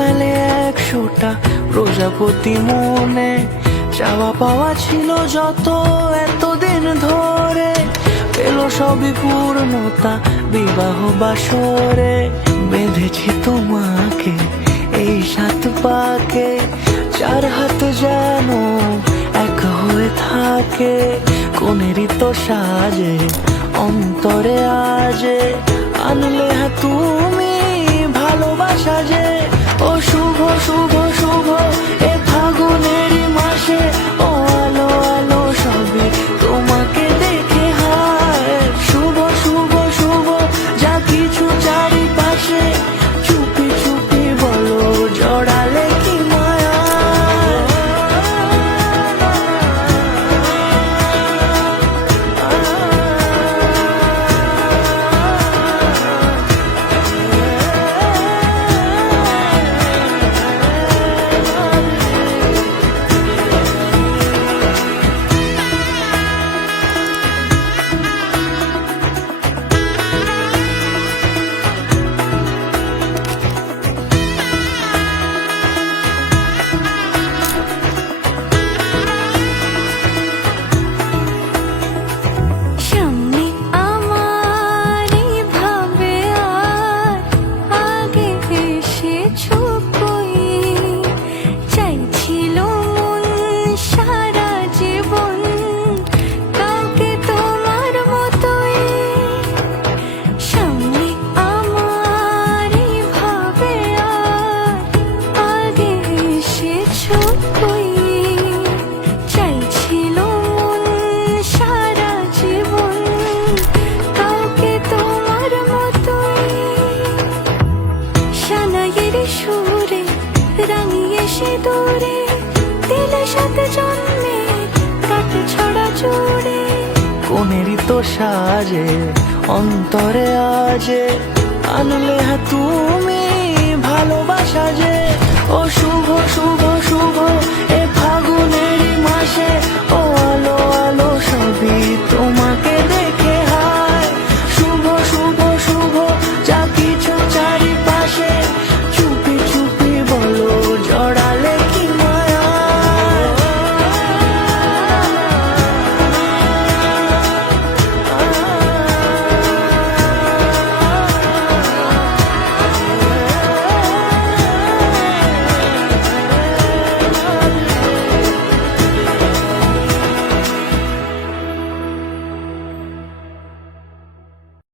মেলে 100টা প্রজাপতি মনে, চাওয়া পাওয়া ছিল যত এতদিন ধরে, পেল সবই পূর্ণতা বিবাহ বাসরে। বেঁধেছি তোমাকে এই 7 পাকে, 4 হাত যেন এক হয়ে থাকে। কোনেরই তো সাজে অন্তরে আজে, আনলে তুমি ভালোবাসা যে। ও শুভ শুভ শুভ এ ফাগুনেরই মাসে, ও আলো আলো সবে তোমাকে দেখে হায়। শুভ শুভ শুভ যা কিছু চারিপাশে, চুপি চুপি বলো জড়ালে কি মায়া। সুরে রাঙিয়ে সে দূরে দিলে 7 জন্মে কাট ছড়া জুড়ে। কোনেরই তো সাজে অন্তরে আজে, আনলে তুমি ভালোবাসা যে। ও শুভ শুভ শুভ এ